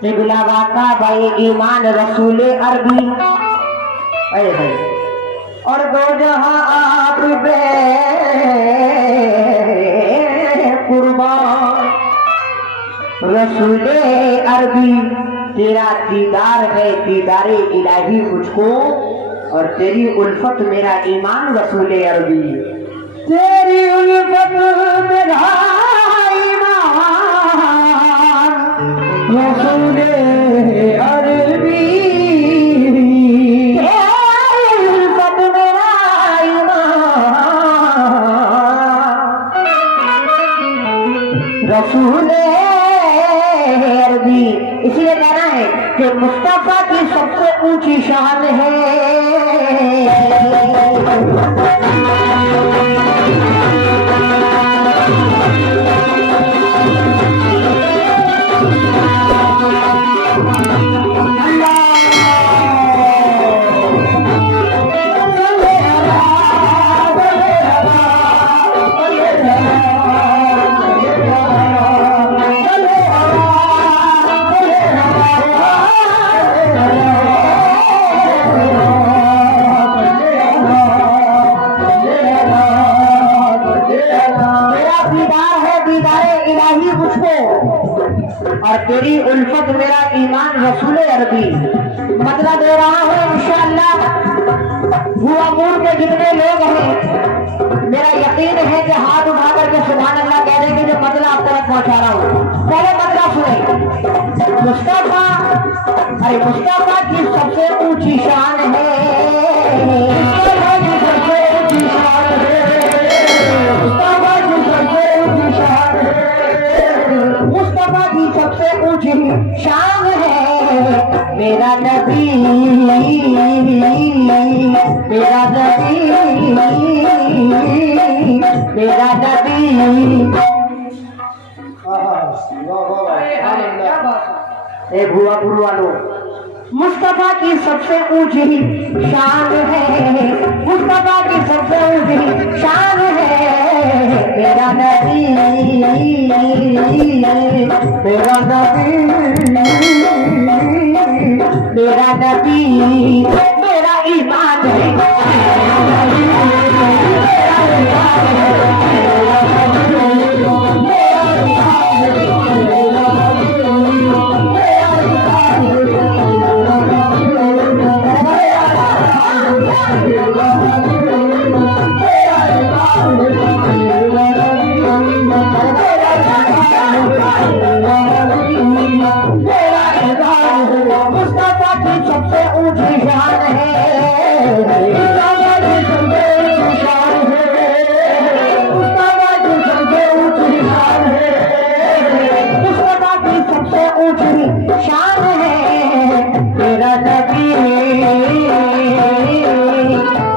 किबला वाका भाई ईमान रसूले अरबी अरे भाई और दो जहां आप बे कुर्बान रसूले अरबी तेरा दीदार है दीदारे इलाही मुझको और तेरी उल्फत मेरा ईमान रसूले अरबी तेरी उल्फत मेरा रसूले अरबी उल्फत मेरा ईमान रसूले अरबी। इसलिए कहना है कि मुस्तफा की सबसे ऊंची शान है और तेरी उल्फत मेरा ईमान रसूले अरबी। मतलब दे रहा हूँ इंशाअल्लाह हुआमूर के जितने लोग हैं मेरा यकीन है कि हाथ उठा करके सुभान अल्लाह कह देंगे जो मतलब आप तक पहुंचा रहा हूँ। पहले मतलब सुने मुस्तफा अरे मुस्तफा की सबसे ऊंची शान है मुस्तफा की सबसे ऊंची शान है मुस्तफा की सबसे ऊंची शान है मुस्तफा की सबसे ऊंची शान है मेरा नबी मेरा नबी मेरा नबी। ए भुआपुर वालों मुस्तफा की सबसे ऊंची शान है मुस्तफा की सबसे ऊंची शान है मेरा नबी मेरा नबी मेरा नबी मेरा ईमान है मुस्तफा की सबसे ऊंची शान है मुस्तफा की सबसे ऊंची शान है मुस्तफा की सबसे ऊंची शान है मुस्तफा की सबसे ऊंची शान है मेरा नबी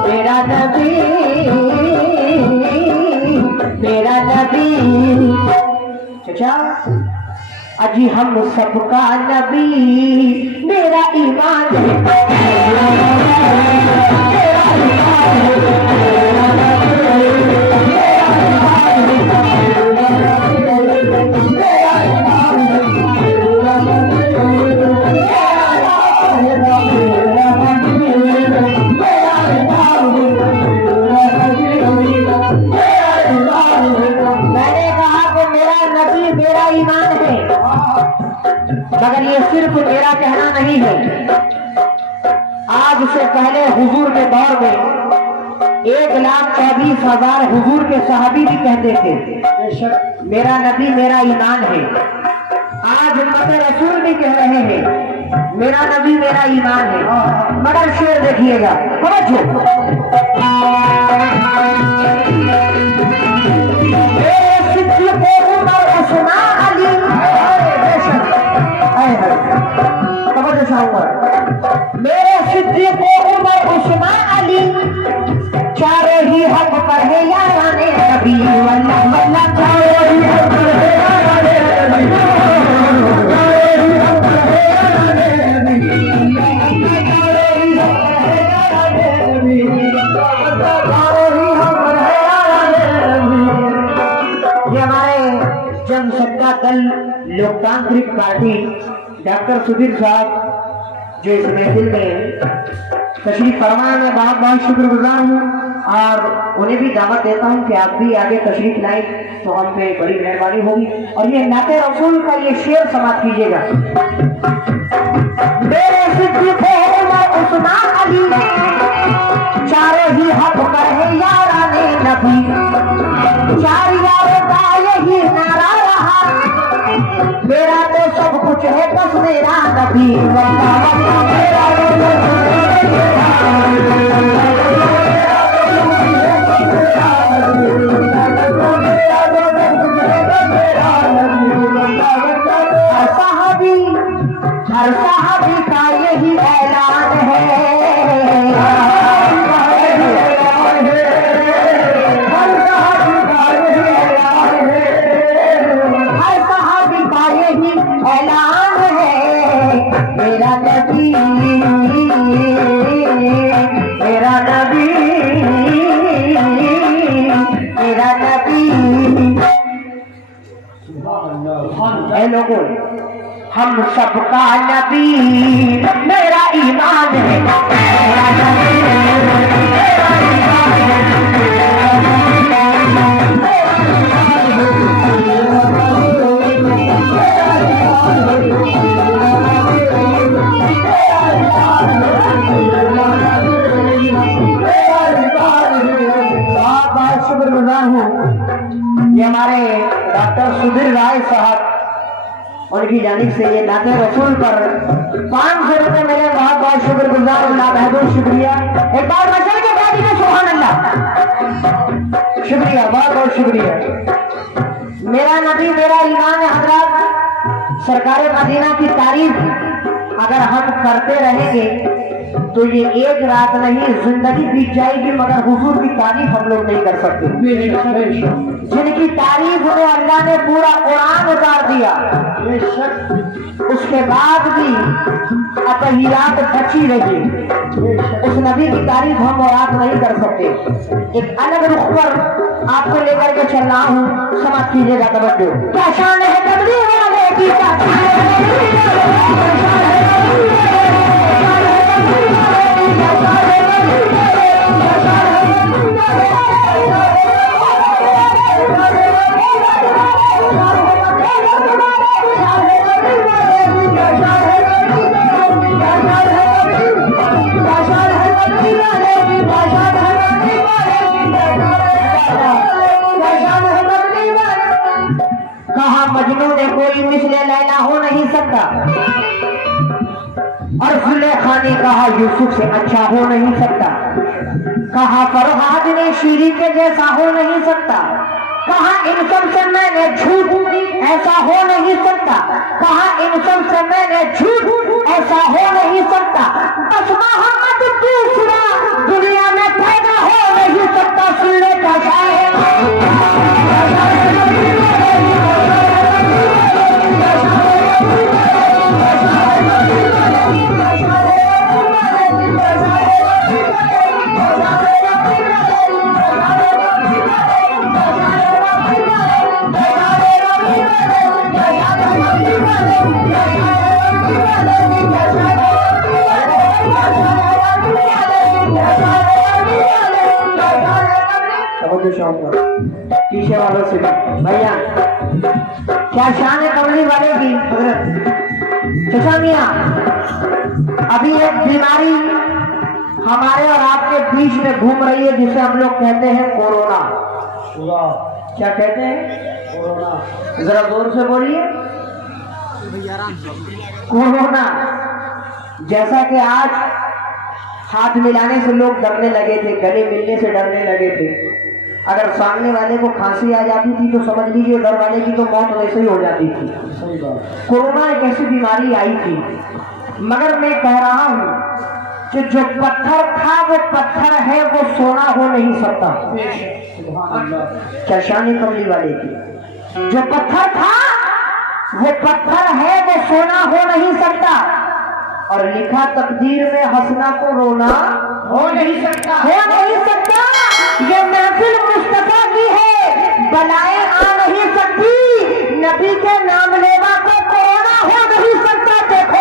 मेरा नबी मेरा नबी। चाचा अजी हम सबका नबी मेरा ईमान मगर ये सिर्फ मेरा कहना नहीं है। आज से पहले हुजूर के दौर में 1,24,000 हुजूर के सहाबी भी कहते थे मेरा नबी मेरा ईमान है। आज उम्मत रसूल भी कह रहे हैं मेरा नबी मेरा ईमान है। मगर शेर देखिएगा मेरे सिद्दीक़ उमर उस्मान अली चारों ही हक पर है याराने नबी वल्लाह वल्लाह चारों ही हक पर है याराने नबी डॉक्टर सुधीर साहब जो इस महफिल में तशरीफ फरमाए, मैं बहुत बहुत शुक्रगुजार हूँ और उन्हें भी दावत देता हूँ कि आप भी आगे तशरीफ लाए तो हम पे बड़ी मेहरबानी होगी। और ये नाते रसूल का ये शेर समाप्त कीजिएगा। मेरे सिद्दीक़ उमर उस्मान अली चारों ही हक पर है याराने नबी, चार यारों का यही नारा रहा, मेरा तो सब कुछ है बस मेरा नबी। हर साहबी का यही ऐलान है, हर साहबी का यही ऐलान है, मेरा नबी मेरा नबी मेरा नबी। ऐ लोगों, हम सबका नबी मेरा ईमान है, मेरा नबी मेरा ईमान बहुत शुक्रगुजार हूँ। ये हमारे डॉक्टर सुधीर राय साहब, उनकी जानिब से ये नाते रसूल पर 500 रुपए मिले, बहुत बहुत शुक्रगुजार हूँ, लाबहदूर शुक्रिया। एक बार मचल के बाद में सुभान अल्लाह, शुक्रिया, बहुत बहुत शुक्रिया। मेरा नबी मेरा ईमान है हजरात, सरकार मदीना की तारीफ अगर हम करते रहेंगे तो ये एक रात नहीं जिंदगी बीत जाएगी, मगर हुजूर की तारीफ हम लोग नहीं कर सकते। जिनकी तारीफ में अल्लाह ने पूरा कुरान उतार दिया, उसके बाद भी अतहियात बची रही, उस नबी की तारीफ हम और आप नहीं कर सकते। एक अलग रुख पर आपको लेकर के चल रहा हूँ, समझ कीजिएगा तवज्जो। क्या शान है तबलीग वाले की, कहा मजनू ने कोई मिसले लैला हो नहीं सकता, और जुलेखा ने कहा यूसुफ से अच्छा हो नहीं सकता, कहा फरहाद ने शीरी के जैसा हो नहीं सकता, कहा इन सब से मैंने झूठ ऐसा हो नहीं सकता, कहा इन सब से मैंने झूठ ऐसा हो नहीं सकता, बस मोहम्मद दूसरा दुनिया में पैदा हो नहीं सकता। सुनने का पीछे वालों से भैया क्या शान है कमली वाले की। चचा मियां, अभी एक बीमारी हमारे और आपके बीच में घूम रही है जिसे हम लोग कहते हैं कोरोना। क्या कहते हैं? कोरोना। जरा जोर से बोलिए। कोरोना। जैसा कि आज हाथ मिलाने से लोग डरने लगे थे, गले मिलने से डरने लगे थे, अगर सामने वाले को खांसी आ जाती थी तो समझ लीजिए घर वाले की तो मौत वैसे ही हो जाती थी। कोरोना एक ऐसी बीमारी आई थी, मगर मैं कह रहा हूं कि जो पत्थर था वो पत्थर है, वो सोना हो नहीं सकता। क्या शान कमली वाले की। जो पत्थर था वो पत्थर है, वो सोना हो नहीं सकता। और लिखा तकदीर में हंसना को रोना हो नहीं सकता, हो नहीं सकता। ये महफिल मुस्तफा की है, बलाएं आ नहीं सकती। नबी के नाम लेवा को कोरोना हो नहीं सकता। देखो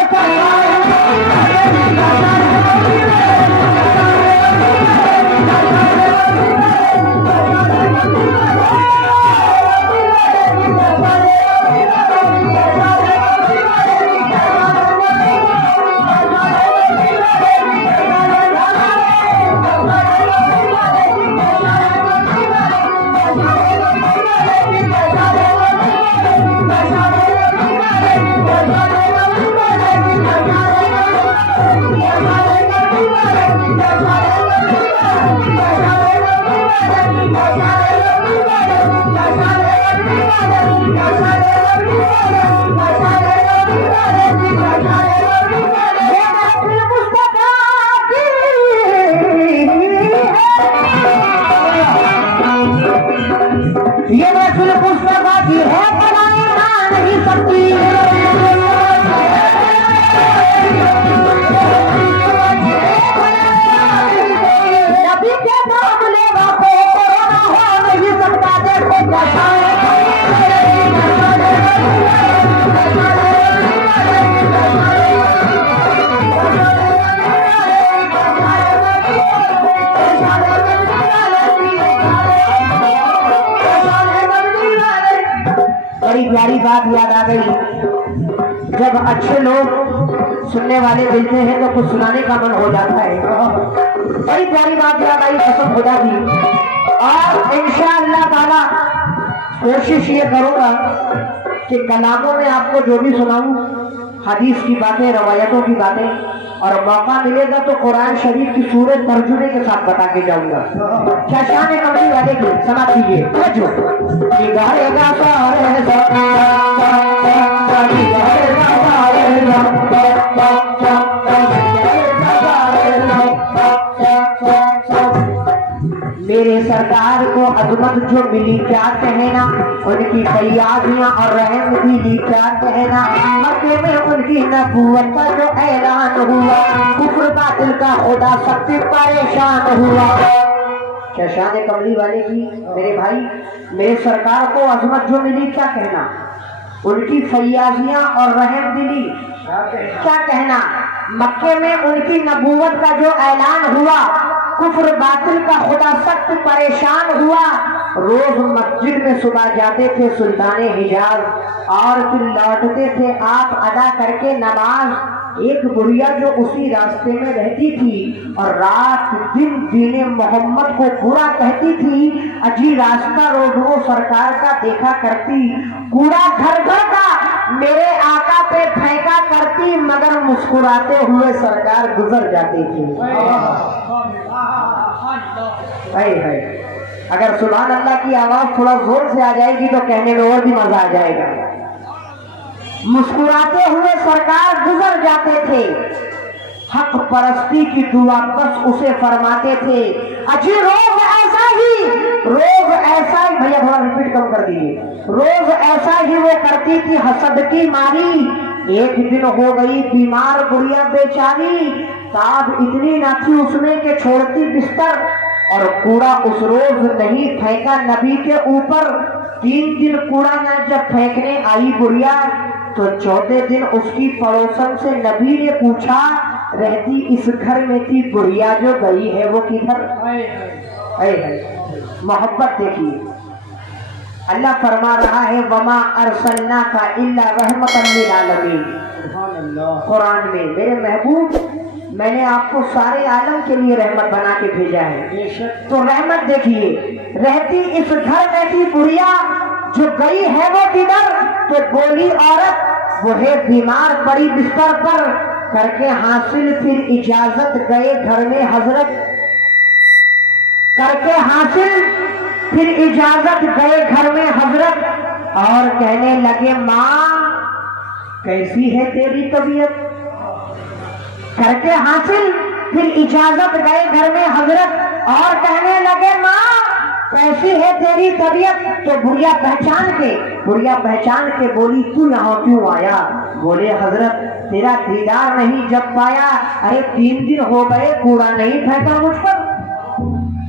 अच्छे लोग सुनने वाले मिलते हैं तो कुछ सुनाने का मन हो जाता है। बड़ी प्यारी बात याद आई कसम खुदा की। और इंशाअल्लाह ताला कोशिश ये करूंगा कि कलामों में आपको जो भी सुनाऊं हदीस की बातें, रवायतों की बातें, और मौका मिलेगा तो कुरान शरीफ की सूरत तर्जुमे के साथ बता के जाऊंगा। क्या शान है कमली वाले की, समा कीजिए। मेरे सरकार को अजमत जो मिली क्या कहना, उनकी फैयादियां और रहम मिली क्या कहना, मक्के में उनकी नबूवत का जो ऐलान हुआ, कुफ्र बातिल का खुदा सबसे परेशान हुआ। क्या शान है कमली वाले की मेरे भाई। मेरे सरकार को अजमत जो मिली क्या कहना, उनकी फैयादियां और रहम दिली क्या कहना, मक्के में उनकी नबूवत का जो ऐलान हुआ, कुफ्र बातिल का खुदा सख्त परेशान हुआ। रोज मस्जिद में सुबह जाते थे सुल्तान हिजाज और फिर लौटते थे आप अदा करके नमाज। एक बुढ़िया जो उसी रास्ते में रहती थी और रात दिन दीने मोहम्मद को बुरा कहती थी, अजी रास्ता रोज वो सरकार का देखा करती, कूड़ा घर घर का मेरे आका पे फेंका करती, मगर मुस्कुराते हुए सरकार गुजर जाती थी। है अगर सुभान अल्लाह की आवाज थोड़ा जोर से आ जाएगी तो कहने में और भी मजा आ जाएगा। मुस्कुराते हुए सरकार गुजर जाते थे, हक परस्ती की दुआ बस उसे फरमाते थे। अजी रोज ऐसा ही भैया थोड़ा रिपीट कम कर दीजिए, रोज ऐसा ही वो करती थी हसद की मारी। एक दिन हो गई बीमार बुढ़िया बेचारी, ताब इतनी न थी उसमें के छोड़ती बिस्तर, और कूड़ा उस रोज नहीं फेंका नबी के ऊपर। 3 दिन कूड़ा ना जब फेंकने आई बुढ़िया, तो चौथे दिन उसकी पड़ोसन से नबी ने पूछा, रहती इस घर में थी बुढ़िया जो गई है वो किधर? मोहब्बत देखिए, अल्लाह फरमा रहा है वमा अरसलना का इल्ला रहमतन लिल आलमीन। कुरान में मेरे महबूब मैंने आपको सारे आलम के लिए रहमत बना के भेजा है। तो रहमत देखिए, रहती इस घर में थी बुढ़िया जो गई है वो किधर? तो बोली औरत वो है बीमार पड़ी बिस्तर पर, करके हासिल फिर इजाजत गए घर में हजरत, करके हासिल फिर इजाजत गए घर में हजरत, और कहने लगे माँ कैसी है तेरी तबीयत? करके हासिल फिर इजाजत गए घर में हजरत और कहने लगे माँ कैसी है तेरी तबीयत? तो बुढ़िया पहचान के बोली तू यहाँ क्यों आया? बोले हजरत तेरा दीदार नहीं जब पाया। अरे 3 दिन हो गए कूड़ा नहीं फेंका मुझ पर,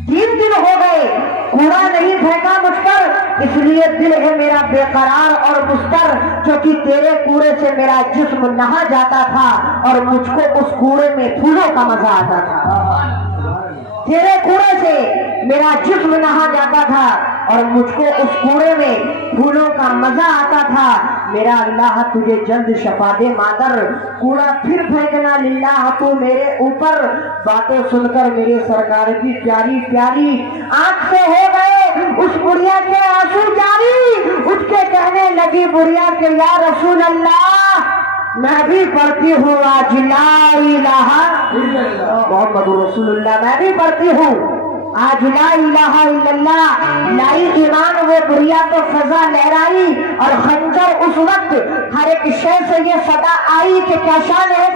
3 दिन हो गए कूड़ा नहीं फेंका मुझ पर, इसलिए दिल है मेरा बेकरार और मुस्तर, क्योंकि तेरे कूड़े से मेरा जिस्म नहा जाता था और मुझको उस कूड़े में फूलों का मजा आता था। तेरे कूड़े से मेरा जिस्म नहा जाता था और मुझको उस कूड़े में फूलों का मजा आता था। मेरा अल्लाह तुझे जल्द शफा दे मादर, कूड़ा फिर फेंकना लिल्लाह तू मेरे ऊपर। बातें सुनकर मेरे सरकार की प्यारी प्यारी आंख से हो गए उस बुढ़िया के आंसू जारी। उठ के कहने लगी बुढ़िया के या रसूल अल्लाह मैं भी पढ़ती हूँ आज ला इलाहा मोहम्मदुर रसूलुल्लाह, मैं भी पढ़ती हूँ आज ला इलाहा इल्लल्लाह। लाई ईमान वो बुढ़िया तो फजा लहराई और खंजर उस वक्त हर एक शय से ये सदा आई कि क्या शान है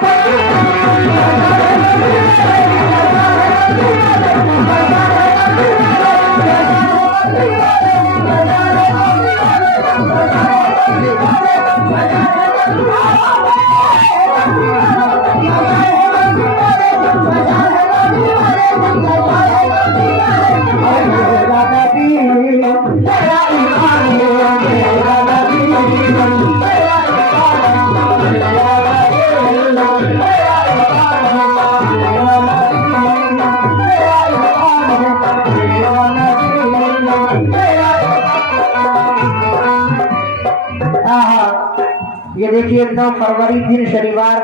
फरवरी दिन शनिवार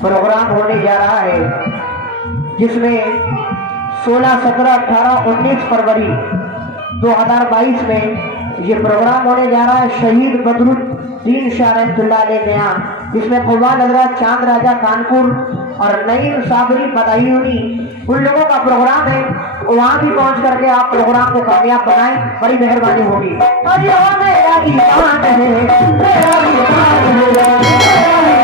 प्रोग्राम होने जा रहा है, जिसमें 16, 17, 18, 19 फरवरी 2022 में ये प्रोग्राम होने जा रहा है शहीद बदरुद्दीन शाह रहमतुल्लाह अलैह के यहाँ, जिसमें कुर्बान हजरत चांद राजा कानपुर और नईम साबरी बदायूनी उन लोगों का प्रोग्राम है। वहां भी पहुंच करके आप प्रोग्राम को कामयाब बनाएं, बड़ी मेहरबानी होगी। और ये मेरा ईमान है, मेरा ईमान है।